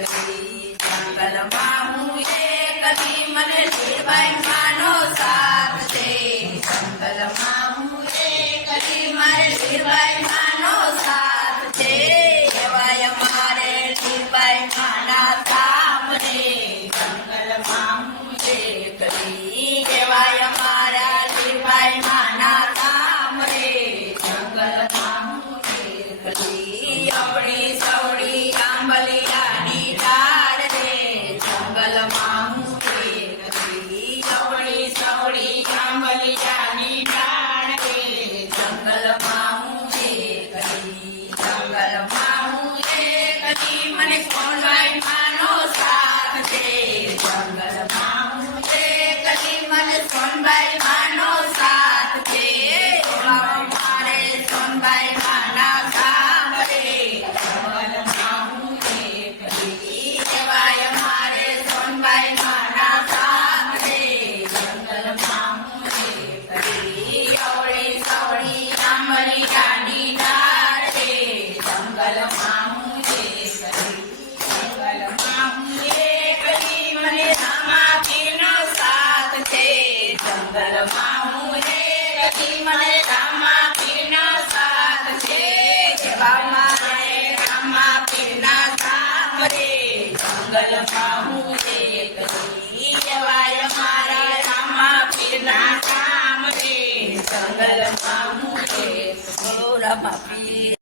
એકલી જંગલમાં હું એકલી મને લીરબાઈ માનો સાથ છે જંગલમાં હું એકલી મારે લીરબાઈ માનો સાથ છે એવાય મારે લીરબાઈ માના ધામ રે જંગલમાં હું એકલી એવાય મારા લીરબાઈ માના ધામ રે જંગલમાં હું એકલી અવળી સવળી આંબલિયાની ડાળ રે જંગલમાં હું એકલી અવળી સવળી આંબલિયાની ડાળ રે જંગલમાં હું એકલી જંગલમાં હું એકલી મને સોનબાઈ માનો સાથ છે જંગલમાં હું એકલી મને સોનબાઈ માનો સાથ છે એવા મારે સોનબાઈ માના ધામ રે જંગલમાં હું એકલી એવાય મારે સોનબાઈ માના ધામ રે જંગલમાં હું એકલી અવળી સવળી આંબલિયાની ડાળ રે જંગલમાં હું એકલી જંગલમાં હું એકલી મને રામા પીરનો સાથ છે જંગલમાં હું એકલી મને રામા પીરનો સાથ છે એવા મારે રામા પીરના ધામ રે જંગલમાં હું એકલી એવાય મારા રામા પીરના ધામ રે જંગલમાં હું એકલી રામા પીર